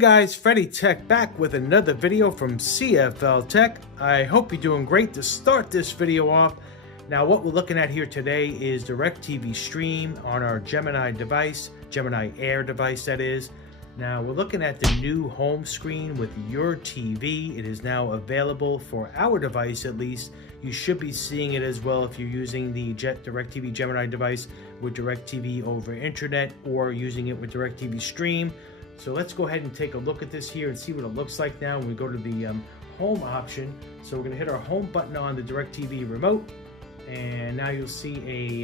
guys, Freddie Tech back with another video from CFL-TECH. I hope you're doing great. To start this video off, now what we're looking at here today is DirecTV stream on our Gemini device, Gemini Air device that is. Now we're looking at the new home screen with your TV. It is now available for our device at least. You should be seeing it as well if you're using the DirecTV Gemini device with DirecTV over internet or using it with DirecTV stream. So let's go ahead and take a look at this here and see what it looks like now when we go to the home option. So we're going to hit our home button on the DirecTV remote, and now you'll see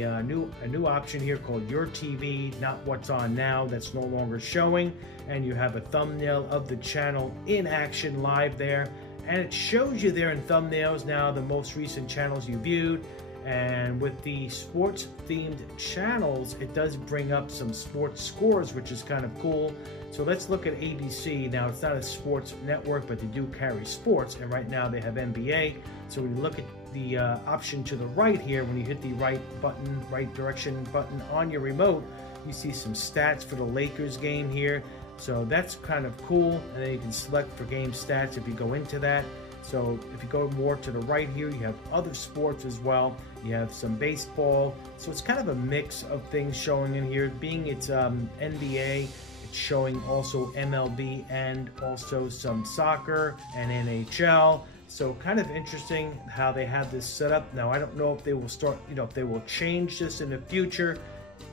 a new option here called Your TV, not what's on now. That's no longer showing, and you have a thumbnail of the channel in action live there, and it shows you there in thumbnails now the most recent channels you viewed. And with the sports themed channels, it does bring up some sports scores, which is kind of cool. So let's look at ABC. Now it's not a sports network, but they do carry sports, and right now they have NBA. So when you look at the option to the right here, when you hit the right direction button on your remote, you see some stats for the Lakers game here. So that's kind of cool, and then you can select for game stats if you go into that. So if you go more to the right here, you have other sports as well. You have some baseball. So it's kind of a mix of things showing in here. Being it's NBA, it's showing also MLB and also some soccer and NHL. So kind of interesting how they have this set up. Now I don't know if they will start, if they will change this in the future,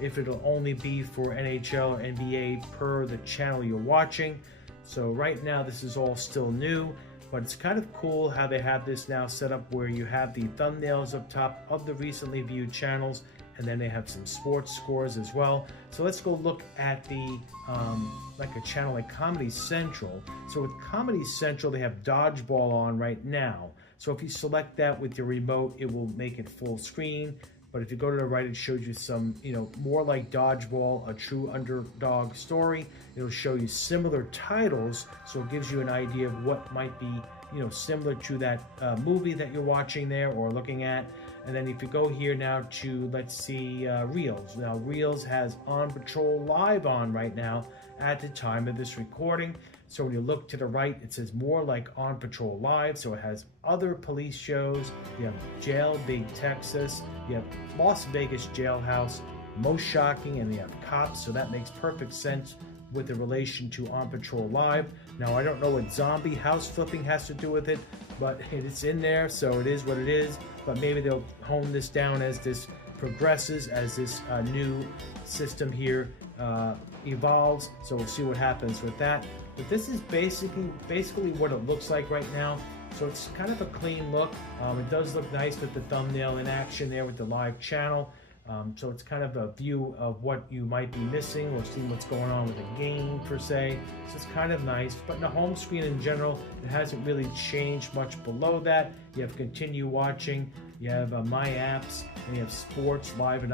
if it'll only be for NHL or NBA per the channel you're watching. So right now this is all still new. But it's kind of cool how they have this now set up where you have the thumbnails up top of the recently viewed channels, and then they have some sports scores as well. So let's go look at the like a channel like Comedy Central. So with Comedy Central, they have Dodgeball on right now. So if you select that with your remote, it will make it full screen. But if you go to the right, it shows you some, more like Dodgeball, a true underdog story. It'll show you similar titles, so it gives you an idea of what might be, similar to that movie that you're watching there or looking at. And then if you go here now to, let's see, Reels. Now, Reels has On Patrol Live on right now at the time of this recording. So when you look to the right, it says more like On Patrol Live. So it has other police shows. You have Jail Big Texas. You have Las Vegas Jailhouse, Most Shocking, and you have Cops. So that makes perfect sense with the relation to On Patrol Live. Now, I don't know what zombie house flipping has to do with it, but it's in there, so it is what it is. But maybe they'll hone this down as this progresses, as this new system here evolves. So we'll see what happens with that. But this is basically what it looks like right now. So it's kind of a clean look. It does look nice with the thumbnail in action there with the live channel. So it's kind of a view of what you might be missing or seeing what's going on with the game per se. So it's kind of nice. But in the home screen in general, it hasn't really changed much below that. You have continue watching. You have My Apps, and you have sports live and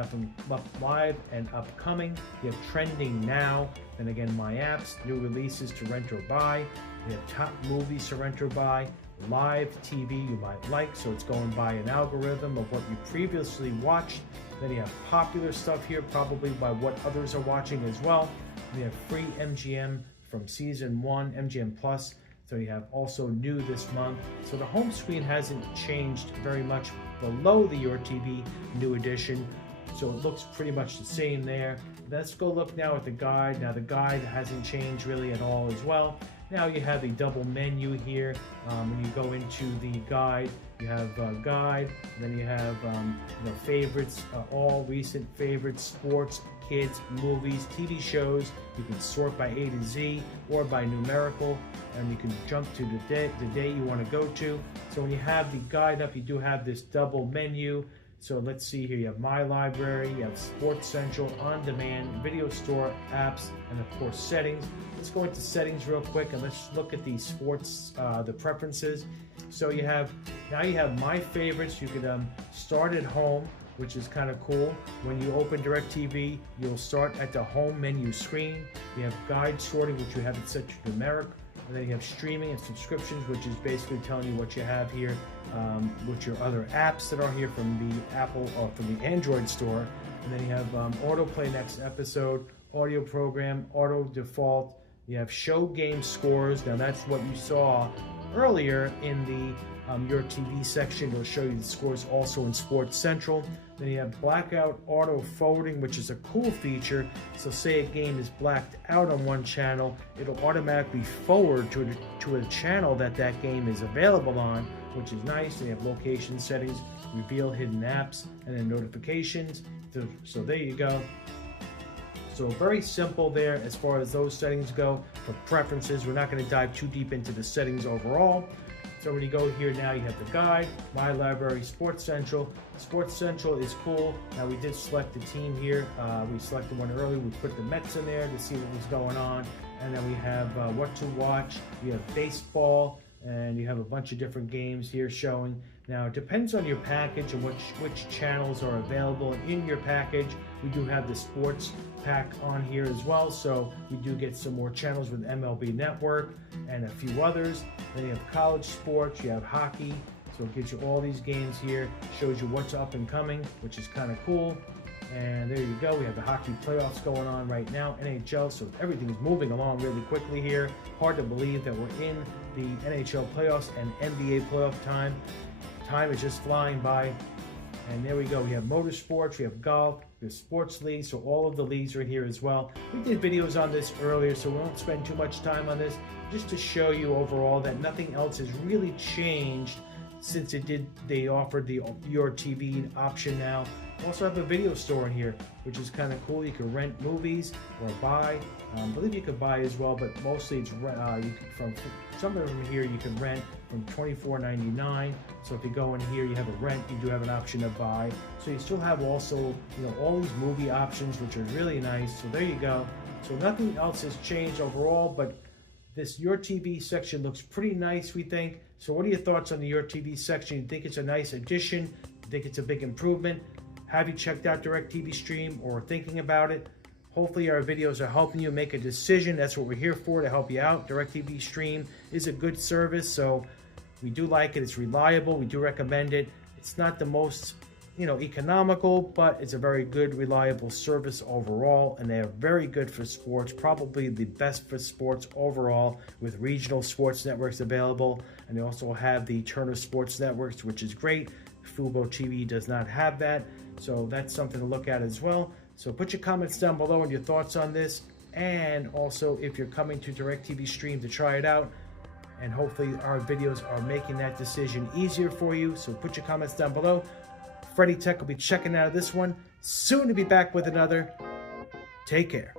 upcoming. You have trending now, and again My Apps, new releases to rent or buy. You have top movies to rent or buy. Live TV you might like, so it's going by an algorithm of what you previously watched. Then you have popular stuff here, probably by what others are watching as well. And you have free MGM from season 1, MGM Plus. So you have also new this month. So the home screen hasn't changed very much below the Your TV new edition. So it looks pretty much the same there. Let's go look now at the guide. Now the guide hasn't changed really at all as well. Now you have a double menu here. When you go into the guide, you have guide, and then you have favorites, all recent favorites, sports, kids, movies, TV shows. You can sort by A to Z or by numerical, and you can jump to the day you want to go to. So when you have the guide up, you do have this double menu. So let's see here, you have My Library, you have Sports Central, On Demand, Video Store, Apps, and of course Settings. Let's go into Settings real quick and let's look at the sports, the preferences. So you have My Favorites. You could start at home, which is kind of cool. When you open DirecTV, you'll start at the home menu screen. You have guide sorting, which you have it set to numeric. And then you have streaming and subscriptions, which is basically telling you what you have here, with your other apps that are here from the Apple or from the Android store. And then you have autoplay next episode, audio program, auto default, You have show game scores. Now that's what you saw earlier in the Your TV section. It'll show you the scores also in Sports Central. Then you have blackout auto forwarding, which is a cool feature. So say a game is blacked out on one channel, it'll automatically forward to a channel that game is available on, which is nice. They have location settings, reveal hidden apps, and then notifications. So there you go. So very simple there as far as those settings go. For preferences, we're not going to dive too deep into the settings overall. So when you go here now, you have the guide, my library, Sports Central. Sports Central is cool. Now we did select the team here. We selected one earlier. We put the Mets in there to see what was going on. And then we have what to watch. You have baseball, and you have a bunch of different games here showing. Now it depends on your package and which channels are available in your package. We do have the sports pack on here as well, so we do get some more channels with MLB Network and a few others. Then you have college sports, you have hockey, so it gives you all these games here, shows you what's up and coming, which is kind of cool. And there you go, we have the hockey playoffs going on right now, NHL, so everything is moving along really quickly here. Hard to believe that we're in the NHL playoffs and NBA playoff time. Time is just flying by. And there we go, we have motorsports, we have golf, we have sports leagues, so all of the leagues are here as well. We did videos on this earlier, so we won't spend too much time on this, just to show you overall that nothing else has really changed since they offered the Your TV option now. We also have a video store in here, which is kind of cool. You can rent movies or buy. I believe you can buy as well, but mostly it's from some of them here you can rent from $24.99. So if you go in here, you have a rent, you do have an option to buy. So you still have also, all these movie options, which are really nice. So there you go. So nothing else has changed overall, but this Your TV section looks pretty nice, we think. So what are your thoughts on the Your TV section? You think it's a nice addition? You think it's a big improvement? Have you checked out DirecTV Stream or thinking about it? Hopefully our videos are helping you make a decision. That's what we're here for, to help you out. DirecTV Stream is a good service, so we do like it. It's reliable. We do recommend it. It's not the most, economical, but it's a very good, reliable service overall, and they are very good for sports, probably the best for sports overall, with regional sports networks available, and they also have the Turner Sports Networks, which is great. Fubo TV does not have that, so that's something to look at as well. So put your comments down below and your thoughts on this, and also if you're coming to DirecTV Stream to try it out, and hopefully our videos are making that decision easier for you. So put your comments down below. Freddie Tech will be checking out this one, soon to be back with another. Take care.